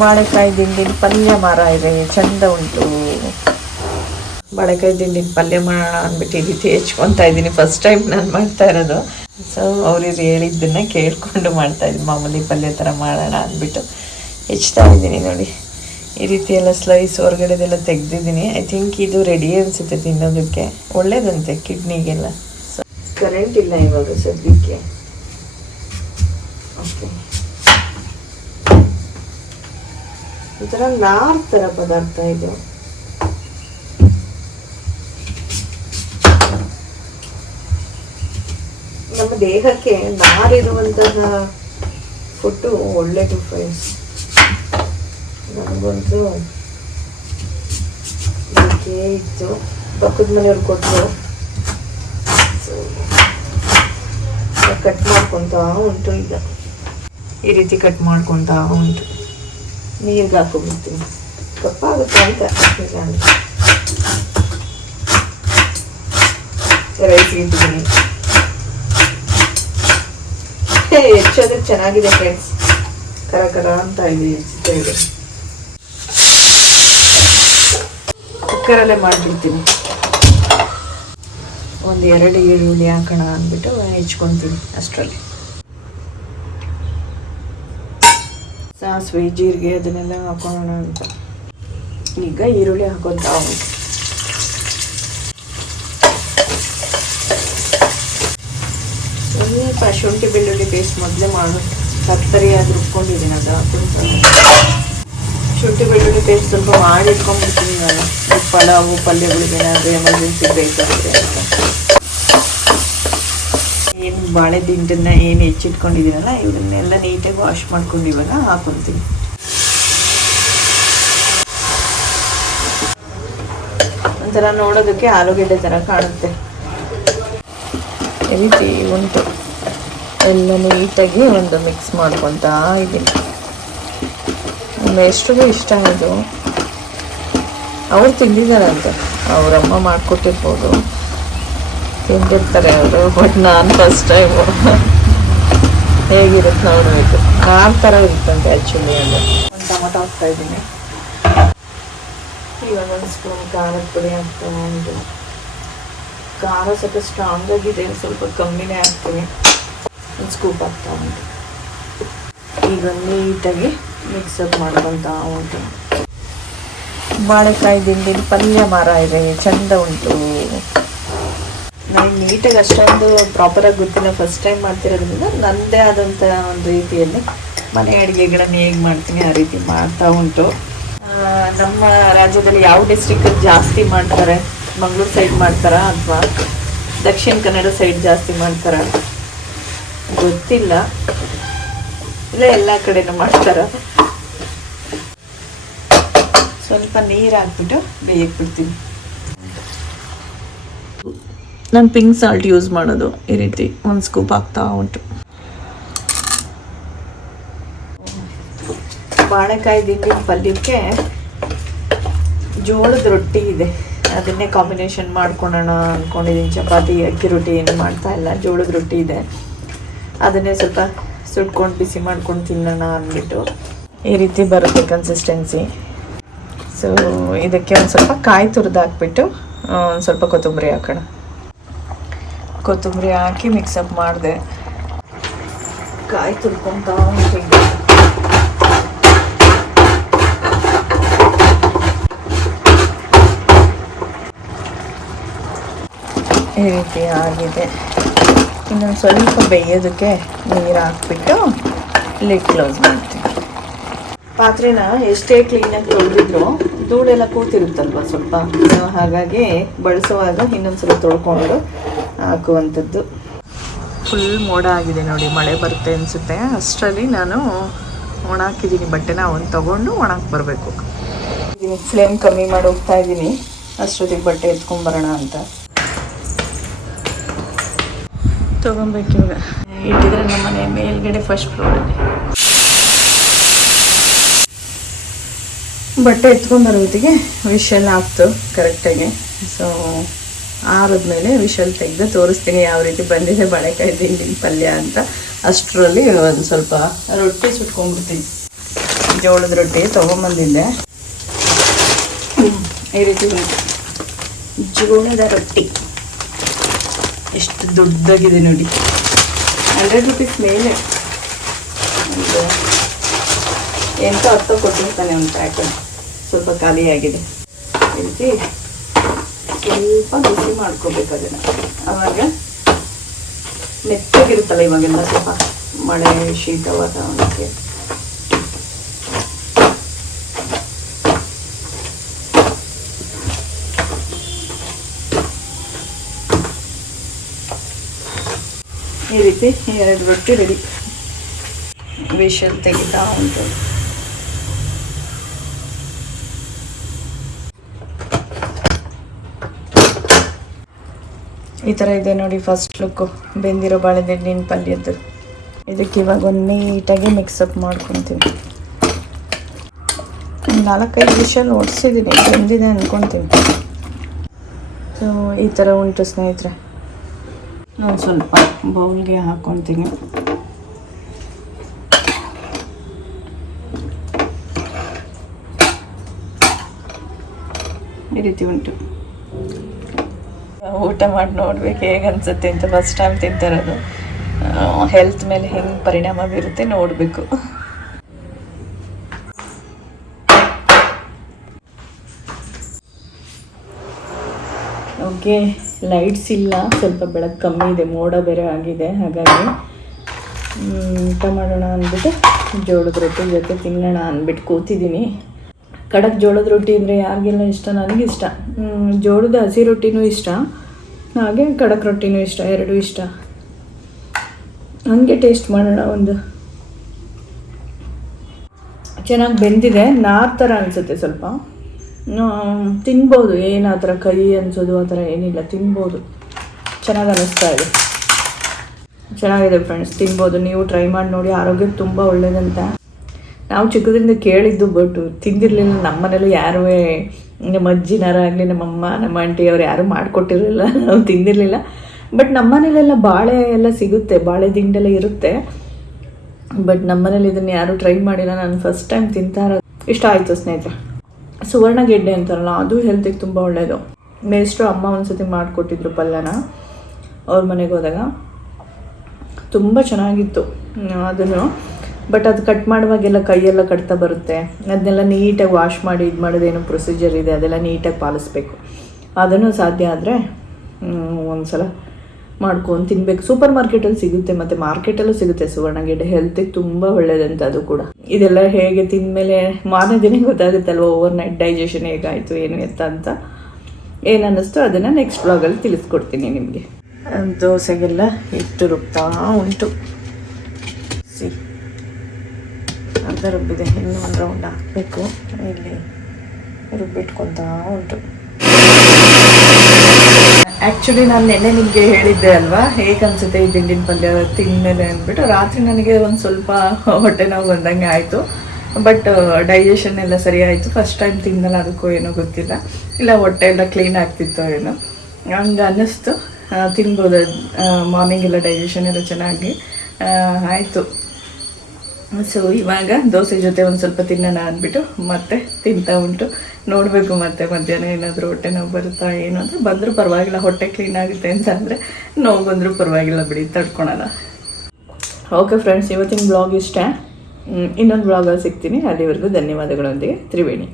ಬಾಳೆಕಾಯಿ ದಿಂಡಿನ ಪಲ್ಯ ಮಾರ ಇದೆ, ಚಂದ ಉಂಟು. ಬಾಳೆಕಾಯಿ ದಿಂಡಿನ ಪಲ್ಯ ಮಾಡೋಣ ಅಂದ್ಬಿಟ್ಟು ರೀತಿ ಹೆಚ್ಕೊತಾ ಇದ್ದೀನಿ. ಫಸ್ಟ್ ಟೈಮ್ ನಾನು ಮಾಡ್ತಾ ಇರೋದು. ಸೊ ಅವ್ರಿಗೆ ಹೇಳಿದ್ದನ್ನ ಕೇಳಿಕೊಂಡು ಮಾಡ್ತಾ ಇದ್ದೀನಿ. ಮಾಮೂಲಿ ಪಲ್ಯ ಥರ ಮಾಡೋಣ ಅಂದ್ಬಿಟ್ಟು ಹೆಚ್ತಾ ಇದ್ದೀನಿ ನೋಡಿ. ಈ ರೀತಿ ಎಲ್ಲ ಸ್ಲೈಸ್ ಹೊರಗಡೆದೆಲ್ಲ ತೆಗ್ದಿದ್ದೀನಿ. ಐ ಥಿಂಕ್ ಇದು ರೆಡಿ ಅನಿಸುತ್ತೆ ತಿನ್ನೋದಕ್ಕೆ. ಒಳ್ಳೇದಂತೆ ಕಿಡ್ನಿಗೆಲ್ಲ ಸೊ ಕರೆಂಟ್ ಇಲ್ಲ ಇವಾಗ ಸದ್ಯಕ್ಕೆ. ಓಕೆ ಒಂಥರ ನಾರ್ ಥರ ಪದಾರ್ಥ ಇದು. ನಮ್ಮ ದೇಹಕ್ಕೆ ನಾರಿರುವಂತಹ ಫುಡ್ಡು ಒಳ್ಳೆಯದು ಫ್ರೆಂಡ್ಸ್ ನನಗೊಂದು ಇತ್ತು. ಪಕ್ಕದ ಮನೆಯವ್ರು ಕೊಟ್ಟರು ಕಟ್ ಮಾಡ್ಕೊತಾ ಉಂಟು ಈಗ. ಈ ರೀತಿ ಕಟ್ ಮಾಡ್ಕೊತಾ ಉಂಟು. ನೀರ್ಗೆ ಹಾಕೊಂಡ್ಬಿಡ್ತೀನಿ ಕಪ್ಪಾಗುತ್ತೆ ಅಂತ ಅಂದ್ರೆ ರೈಸ್ ಚೆನ್ನಾಗಿದೆ ಫ್ರೆಂಡ್ಸ್ ಕರ ಕರ ಅಂತ ಇದೆ ಇದೆ ಕುಕ್ಕರಲ್ಲೇ ಮಾಡಿಬಿಡ್ತೀನಿ ಒಂದು ಎರಡು ಈರುಳ್ಳಿ ಹಾಕೋಣ ಅಂದ್ಬಿಟ್ಟು ಹೆಚ್ಕೊತೀನಿ ಅಷ್ಟರಲ್ಲಿ ಸಾಸಿವೆ ಜೀರಿಗೆ ಅದನ್ನೆಲ್ಲ ಹಾಕೋಣ ಅಂತ. ಈಗ ಈರುಳ್ಳಿ ಹಾಕೋತಾ ಸ್ವಲ್ಪ ಶುಂಠಿ ಬೆಳ್ಳುಳ್ಳಿ ಪೇಸ್ಟ್ ಮೊದಲೇ ಮಾಡು. ಅದು ರುಬ್ಕೊಂಡಿದ್ದೀನಿ ಅದು ಹಾಕೊಂಡು ಶುಂಠಿ ಬೆಳ್ಳುಳ್ಳಿ ಪೇಸ್ಟ್ ಸ್ವಲ್ಪ ಮಾಡಿ ಇಟ್ಕೊಂಡ್ಬಿಡ್ತೀನಿ ನಾನು. ಪಲಾವು ಪಲ್ಯಗಳಿಗೆ ಏನಾದರೂ ಎಮರ್ಜೆನ್ಸಿ ಬೇಕಾದರೆ ಅಂತ. ಏನು ಬಾಳೆ ದಿಂಡನ್ನ ಏನು ಹೆಚ್ಚಿಟ್ಕೊಂಡಿದ್ದೀನಲ್ಲ ಇವನ್ನೆಲ್ಲ ನೀಟಾಗಿ ವಾಶ್ ಮಾಡ್ಕೊಂಡು ಇವಾಗ ಹಾಕೊತೀನಿ. ಒಂಥರ ನೋಡೋದಕ್ಕೆ ಆಲೂಗೆಡ್ಡೆ ಥರ ಕಾಣುತ್ತೆ. ಈ ರೀತಿ ಉಂಟು. ಎಲ್ಲ ನೀಟಾಗಿ ಒಂದು ಮಿಕ್ಸ್ ಮಾಡ್ಕೊತಾ ಇದ್ದೀನಿ. ಎಷ್ಟಿಗೂ ಇಷ್ಟ ಇದು ಅವ್ರು ತಿಂದಿದ್ದಾರಂತೆ. ಅವರಮ್ಮ ಮಾಡಿಕೊಟ್ಟಿರ್ಬೋದು. ತಿಂದಿರ್ತಾರೆ ಅವರು ಬಟ್ ನಾನು ಫಸ್ಟ್ ಟೈಮು ಹೇಗಿರುತ್ತೆ ನೋಡಬೇಕು. ಆ ಥರ ಇರುತ್ತಂತೆ ಆ್ಯಕ್ಚುಲಿ ಅಂದರೆ ಒಂದು ಟೊಮೊಟೊ ಹಾಕ್ತಾ ಇದ್ದೀನಿ. ಇವಾಗ ಒಂದು ಸ್ಪೂನ್ ಖಾರದ ಪುಡಿ ಹಾಕ್ತಾ ಒಂದು ಖಾರ ಸ್ವಲ್ಪ ಸ್ಟ್ರಾಂಗ್ ಆಗಿದೆ ಸ್ವಲ್ಪ ಕಮ್ಮಿನೇ ಹಾಕ್ತೀನಿ. ಒಂದು ಸ್ಕೂಪ್ ಹಾಕ್ತಾ ಉಂಟು. ಈಗ ನೀಟಾಗಿ ಮಿಕ್ಸಪ್ ಮಾಡ್ಕೊತಾ ಉಂಟು. ಬಾಳೆಕಾಯಿ ದಿಂಡಿನ ಪಲ್ಯ ಮಾರ ಇದೆ ಚಂದ ಉಂಟು. ನನಗೆ ನೀಟಾಗಿ ಅಷ್ಟೊಂದು ಪ್ರಾಪರಾಗಿ ಗೊತ್ತಿಲ್ಲ ಫಸ್ಟ್ ಟೈಮ್ ಮಾಡ್ತಿರೋದ್ರಿಂದ ನನ್ನದೇ ಆದಂಥ ಒಂದು ರೀತಿಯಲ್ಲಿ ಮನೆ ಅಡುಗೆಗಳನ್ನು ಹೇಗೆ ಮಾಡ್ತೀನಿ ಆ ರೀತಿ ಮಾಡ್ತಾ ಉಂಟು. ನಮ್ಮ ರಾಜ್ಯದಲ್ಲಿ ಯಾವ ಡಿಸ್ಟ್ರಿಕ್ ಜಾಸ್ತಿ ಮಾಡ್ತಾರೆ? ಮಂಗಳೂರು ಸೈಡ್ ಮಾಡ್ತಾರಾ ಅಥವಾ ದಕ್ಷಿಣ ಕನ್ನಡ ಸೈಡ್ ಜಾಸ್ತಿ ಮಾಡ್ತಾರಾ? ಗೊತ್ತಿಲ್ಲ. ಇಲ್ಲ, ಎಲ್ಲ ಕಡೆನೂ ಮಾಡ್ತಾರ? ಸ್ವಲ್ಪ ನೀರು ಹಾಕ್ಬಿಟ್ಟು ಬೇಯಕ್ಕೆ ಬಿಡ್ತೀನಿ. ನಾನು ಪಿಂಕ್ ಸಾಲ್ಟ್ ಯೂಸ್ ಮಾಡೋದು ಈ ರೀತಿ. ಒಂದು ಸ್ಕೂಪ್ ಆಗ್ತಾ ಉಂಟು. ಬಾಳೆಕಾಯಿ ದಿಂಡಿನ ಪಲ್ಯಕ್ಕೆ ಜೋಳದ ರೊಟ್ಟಿ ಇದೆ. ಅದನ್ನೇ ಕಾಂಬಿನೇಷನ್ ಮಾಡ್ಕೊಳೋಣ ಅಂದ್ಕೊಂಡಿದ್ದೀನಿ ಚಪಾತಿ, ಅಕ್ಕಿ ರೊಟ್ಟಿ ಏನು ಮಾಡ್ತಾ ಇಲ್ಲ. ಜೋಳದ ರೊಟ್ಟಿ ಇದೆ. ಅದನ್ನೇ ಸ್ವಲ್ಪ ಸುಟ್ಕೊಂಡು ಬಿಸಿ ಮಾಡ್ಕೊಂಡು ತಿನ್ನೋಣ ಅಂದ್ಬಿಟ್ಟು ಈ ರೀತಿ ಬರುತ್ತೆ ಕನ್ಸಿಸ್ಟೆನ್ಸಿ ಸೊ ಇದಕ್ಕೆ ಒಂದು ಸ್ವಲ್ಪ ಕಾಯಿ ತುರಿದು ಹಾಕ್ಬಿಟ್ಟು ಒಂದು ಸ್ವಲ್ಪ ಕೊತ್ತಂಬರಿ ಹಾಕೋಣ. ಕೊತ್ತಂಬರಿ ಹಾಕಿ ಮಿಕ್ಸಪ್ ಮಾಡಿದೆ. ಕಾಯಿ ತುರ್ಕೊಂತ ಉಂಟು ಈ ರೀತಿ ಆಗಿದೆ. ಇನ್ನೊಂದು ಸ್ವಲ್ಪ ಬೇಯೋದಕ್ಕೆ ನೀರು ಹಾಕ್ಬಿಟ್ಟು ಲಿಡ್ ಕ್ಲೋಸ್ ಮಾಡ್ತೀನಿ. ಪಾತ್ರೆನ ಎಷ್ಟೇ ಕ್ಲೀನಾಗಿ ತೊಳೆದಿದ್ರು ಧೂಳೆಲ್ಲ ಕೂತಿರುತ್ತಲ್ವ ಸ್ವಲ್ಪ? ಹಾಗಾಗಿ ಬಳಸುವಾಗ ಇನ್ನೊಂದ್ಸಲ ತೊಳ್ಕೊಂಡು ಹಾಕುವಂಥದ್ದು. ಫುಲ್ ಮೋಡ ಆಗಿದೆ ನೋಡಿ ಮಳೆ ಬರುತ್ತೆ ಅನಿಸುತ್ತೆ. ಅಷ್ಟರಲ್ಲಿ ನಾನು ಒಣಾಕಿದ್ದೀನಿ ಬಟ್ಟೆನ ಅವನು ತಗೊಂಡು ಒಣಕ್ಕೆ ಬರಬೇಕು. ಫ್ಲೇಮ್ ಕಮ್ಮಿ ಮಾಡಿ ಹೋಗ್ತಾ ಇದ್ದೀನಿ ಅಷ್ಟೊತ್ತಿಗೆ ಬಟ್ಟೆ ಎತ್ಕೊಂಬರೋಣ ಅಂತ. ತೊಗೊಬೇಕು ಇವಾಗ. ಇಟ್ಟಿದ್ರೆ ನಮ್ಮ ಮನೆ ಮೇಲ್ಗಡೆ ಫಸ್ಟ್ ಫ್ಲೋರಲ್ಲಿ ಬಟ್ಟೆ ಎತ್ಕೊಂಬರೋ ವಿಷ್ ಎಲ್ಲ ಆಗ್ತು ಕರೆಕ್ಟಾಗಿ ಸೊ ಆರಿದ್ಮೇಲೆ ವಿಷಲ್ ತೆಗೆದು ತೋರಿಸ್ತೀನಿ ಯಾವ ರೀತಿ ಬಂದಿದೆ ಬಾಳೆಕಾಯಿ ದಿಂಡಿನ ಪಲ್ಯ ಅಂತ. ಅಷ್ಟರಲ್ಲಿ ಒಂದು ಸ್ವಲ್ಪ ರೊಟ್ಟಿ ಸುಟ್ಕೊಂಡ್ಬಿಡ್ತೀನಿ. ಜೋಳದ ರೊಟ್ಟಿ ತೊಗೊಂಬಂದಿದ್ದೆ. ಈ ರೀತಿ ಜೋಳದ ರೊಟ್ಟಿ. ಎಷ್ಟು ದೊಡ್ಡದಾಗಿದೆ ನೋಡಿ. ಹಂಡ್ರೆಡ್ ರುಪೀಸ್ ಮೇಲೆ. ಒಂದು ಎಂಟು ಹತ್ತು ಕೊಟ್ಟಿರ್ತಾನೆ ಒಂದು ಪ್ಯಾಕೆಟ್ ಸ್ವಲ್ಪ ಖಾಲಿಯಾಗಿದೆ. ಈ ರೀತಿ ಸ್ವಲ್ಪ ಬಿಸಿ ಮಾಡ್ಕೋಬೇಕು ಅದನ್ನು ಆವಾಗ ಮೆತ್ತಗಿರುತ್ತಲ್ಲ ಇವಾಗೆಲ್ಲ ಸ್ವಲ್ಪ ಮಳೆ ಶೀತ ವಾತಾವರಣಕ್ಕೆ. ಈ ರೀತಿ ಎರಡು ರೊಟ್ಟಿ ರೆಡಿ ವಿಷಲ್ ತೆಗಿತಾ ಉಂಟು. ಈ ಥರ ಇದೆ ನೋಡಿ ಫಸ್ಟ್ ಲುಕ್ಕು ಬೆಂದಿರೋ ಬಾಳೆದೆಣ್ಣಿನ ಪಲ್ಯದ್ದು. ಇದಕ್ಕೆ ಇವಾಗ ಒಂದು ನೀಟಾಗಿ ಮಿಕ್ಸಪ್ ಮಾಡ್ಕೊತೀನಿ. ನಾಲ್ಕೈದು ನಿಮಿಷ ಒಡಿಸಿದ್ದೀನಿ ಬೆಂದಿದೆ ಅಂದ್ಕೊತೀನಿ ಸೊ ಈ ಥರ ಉಂಟು ಸ್ನೇಹಿತರೆ. ನಾನು ಸ್ವಲ್ಪ ಬೌಲ್ಗೆ ಹಾಕ್ಕೊತೀನಿ ಈ ರೀತಿ ಉಂಟು. ಊಟ ಮಾಡಿ ನೋಡ್ಬೇಕು ಹೇಗೆ ಅನ್ಸುತ್ತೆ ಅಂತ ಫಸ್ಟ್ ಟೈಮ್ ತಿಂತಿರೋದು. ಹೆಲ್ತ್ ಮೇಲೆ ಹೆಂಗೆ ಪರಿಣಾಮ ಬೀರುತ್ತೆ ನೋಡಬೇಕು. ಓಕೆ ಲೈಟ್ಸ್ ಇಲ್ಲ, ಸ್ವಲ್ಪ ಬೆಳಕು ಕಮ್ಮಿ ಇದೆ, ಮೋಡ ಬೇರೆ ಆಗಿದೆ, ಹಾಗಾಗಿ ಊಟ ಮಾಡೋಣ ಅಂದ್ಬಿಟ್ಟು ಜೋಳದ ರೊಟ್ಟಿ ಜೊತೆ ತಿನ್ನೋಣ ಅಂದ್ಬಿಟ್ಟು ಕೂತಿದ್ದೀನಿ. ಕಡಕ್ ಜೋಳದ ರೊಟ್ಟಿ ಅಂದರೆ ಯಾರಿಗೆಲ್ಲ ಇಷ್ಟ? ನನಗಿಷ್ಟ. ಜೋಳದ ಹಸಿ ರೊಟ್ಟಿನೂ ಇಷ್ಟ. ಹಾಗೆ ಖಡಕ್ ರೊಟ್ಟಿನೂ ಇಷ್ಟ, ಎರಡೂ ಇಷ್ಟ. ಹಂಗೆ ಟೇಸ್ಟ್ ಮಾಡೋಣ ಒಂದು. ಚೆನ್ನಾಗಿ ಬೆಂದಿದೆ. ನಾರ್ ಥರ ಅನಿಸುತ್ತೆ ಸ್ವಲ್ಪ. ತಿನ್ಬೋದು. ಏನು ಆ ಥರ ಕೈ ಅನಿಸೋದು, ಆ ಥರ ಏನಿಲ್ಲ. ತಿನ್ಬೋದು. ಚೆನ್ನಾಗಿ ಅನ್ನಿಸ್ತಾ ಇದೆ. ಚೆನ್ನಾಗಿದೆ ಫ್ರೆಂಡ್ಸ್ ತಿನ್ಬೋದು. ನೀವು ಟ್ರೈ ಮಾಡಿ ನೋಡಿ. ಆರೋಗ್ಯಕ್ಕೆ ತುಂಬ ಒಳ್ಳೇದಂತ. ನಾವು ಚಿಕ್ಕದ್ರಿಂದ ಕೇಳಿದ್ದು ಬಟ್ ತಿಂದಿರಲಿಲ್ಲ. ನಮ್ಮ ಮನೇಲಿ ಯಾರೂ ನಮ್ಮ ಅಜ್ಜಿನಾರಾಗಲಿ ನಮ್ಮಮ್ಮ ನಮ್ಮ ಆಂಟಿ ಅವ್ರು ಯಾರೂ ಮಾಡಿಕೊಟ್ಟಿರಲಿಲ್ಲ. ನಾವು ತಿಂದಿರಲಿಲ್ಲ. ಬಟ್ ನಮ್ಮ ಮನೇಲೆಲ್ಲ ಬಾಳೆ ಎಲ್ಲ ಸಿಗುತ್ತೆ. ಬಾಳೆ ದಿಂಡೆಲ್ಲ ಇರುತ್ತೆ. ಬಟ್ ನಮ್ಮನೇಲಿ ಇದನ್ನು ಯಾರೂ ಟ್ರೈ ಮಾಡಿಲ್ಲ. ನಾನು ಫಸ್ಟ್ ಟೈಮ್ ತಿಂತಾ ಇರೋದು. ಇಷ್ಟ ಆಯಿತು ಸ್ನೇಹಿತರೆ. ಸುವರ್ಣ ಗೆಡ್ಡೆ ಅಂತಾರಲ್ಲ, ಅದು ಹೆಲ್ತಿಗೆ ತುಂಬ ಒಳ್ಳೆಯದು ಮೇಷ್ಟ್ರು ಅಮ್ಮ ಒಂದ್ಸತಿ ಮಾಡಿಕೊಟ್ಟಿದ್ರು ಪಲ್ಯನ, ಅವ್ರ ಮನೆಗೆ ಹೋದಾಗ. ತುಂಬ ಚೆನ್ನಾಗಿತ್ತು. ಅದನ್ನು ಬಟ್ ಅದು ಕಟ್ ಮಾಡುವಾಗೆಲ್ಲ ಕೈಯೆಲ್ಲ ಕಟ್ತಾ ಬರುತ್ತೆ. ಅದನ್ನೆಲ್ಲ ನೀಟಾಗಿ ವಾಶ್ ಮಾಡಿ, ಇದು ಮಾಡೋದೇನು ಪ್ರೊಸೀಜರ್ ಇದೆ, ಅದೆಲ್ಲ ನೀಟಾಗಿ ಪಾಲಿಸ್ಬೇಕು. ಅದನ್ನು ಸಾಧ್ಯ ಆದರೆ ಒಂದ್ಸಲ ಮಾಡ್ಕೊಂಡು ತಿನ್ಬೇಕು. ಸೂಪರ್ ಮಾರ್ಕೆಟಲ್ಲಿ ಸಿಗುತ್ತೆ, ಮತ್ತು ಮಾರ್ಕೆಟಲ್ಲೂ ಸಿಗುತ್ತೆ ಸುವರ್ಣಗೆಡ್ಡೆ ಹೆಲ್ತಿಗೆ ತುಂಬ ಒಳ್ಳೆಯದಂತ ಅದು ಕೂಡ. ಇದೆಲ್ಲ ಹೇಗೆ ತಿಂದಮೇಲೆ ಮಾರನೇ ದಿನ ಗೊತ್ತಾಗುತ್ತಲ್ವ ಓವರ್ ನೈಟ್ ಡೈಜೆಷನ್ ಹೇಗಾಯಿತು, ಏನು ಎತ್ತ ಅಂತ? ಏನು ಅನ್ನಿಸ್ತು ಅದನ್ನು ನೆಕ್ಸ್ಟ್ ಬ್ಲಾಗಲ್ಲಿ ತಿಳಿಸ್ಕೊಡ್ತೀನಿ ನಿಮಗೆ. ದೋಸೆಗೆಲ್ಲ ಹಿಟ್ಟು ರುಬ್ತಾ ಉಂಟು. ಸಿ ಅರ್ಧ ರುಬ್ಬಿದೆ. ಇನ್ನೂ ಒಂದು ರೌಂಡ್ ಹಾಕಬೇಕು. ಇಲ್ಲಿ ರುಬ್ಬಿಟ್ಕೊತಾ ಉಂಟು. ಆ್ಯಕ್ಚುಲಿ ನಾನು ನೆನ್ನೆ ನಿಮಗೆ ಹೇಳಿದ್ದೆ ಅಲ್ವಾ? ಹೇಗೆ ಅನ್ಸುತ್ತೆ ಈ ದಿಂಡಿನ ಪಲ್ಯ? ತಿಂದಮೇಲೆ ಅಂದ್ಬಿಟ್ಟು ರಾತ್ರಿ ನನಗೆ ಒಂದು ಸ್ವಲ್ಪ ಹೊಟ್ಟೆ ನೋವು ಬಂದಂಗೆ ಆಯಿತು. ಬಟ್ ಡೈಜೆಷನ್ ಎಲ್ಲ ಸರಿ ಆಯಿತು. ಫಸ್ಟ್ ಟೈಮ್ ತಿಂದಲ್ಲ ಅದಕ್ಕೂ ಏನೋ ಗೊತ್ತಿಲ್ಲ. ಇಲ್ಲ, ಹೊಟ್ಟೆ ಎಲ್ಲ ಕ್ಲೀನ್ ಆಗ್ತಿತ್ತು ಏನೋ. ಹಂಗೆ ಅನ್ನಿಸ್ತು. ತಿನ್ಬೋದು. ಮಾರ್ನಿಂಗ್ ಎಲ್ಲ ಡೈಜೆಷನ್ ಎಲ್ಲ ಚೆನ್ನಾಗಿ ಆಯಿತು. ಸೊ ಇವಾಗ ದೋಸೆ ಜೊತೆ ಒಂದು ಸ್ವಲ್ಪ ತಿನ್ನೋಣ ಅಂದ್ಬಿಟ್ಟು ಮತ್ತೆ ತಿಂತಾ ಉಂಟು. ನೋಡಬೇಕು ಮತ್ತೆ ಮಧ್ಯಾಹ್ನ ಏನಾದರೂ ಹೊಟ್ಟೆ ನೋವು ಬರುತ್ತಾ ಏನು ಅಂದರೆ ಬಂದರೂ ಪರವಾಗಿಲ್ಲ, ಹೊಟ್ಟೆ ಕ್ಲೀನ್ ಆಗುತ್ತೆ ಅಂತ ಅಂದರೆ ನೋವು ಬಂದರೂ ಪರವಾಗಿಲ್ಲ ಬಿಡಿ ತಡ್ಕೊಳೋಣ ಓಕೆ ಫ್ರೆಂಡ್ಸ್ ಇವತ್ತಿನ ಬ್ಲಾಗ್ ಇಷ್ಟ. ಇನ್ನೊಂದು ಬ್ಲಾಗಲ್ಲಿ ಸಿಗ್ತೀನಿ. ಅಲ್ಲಿವರೆಗೂ ಧನ್ಯವಾದಗಳೊಂದಿಗೆ. ತ್ರಿವೇಣಿ.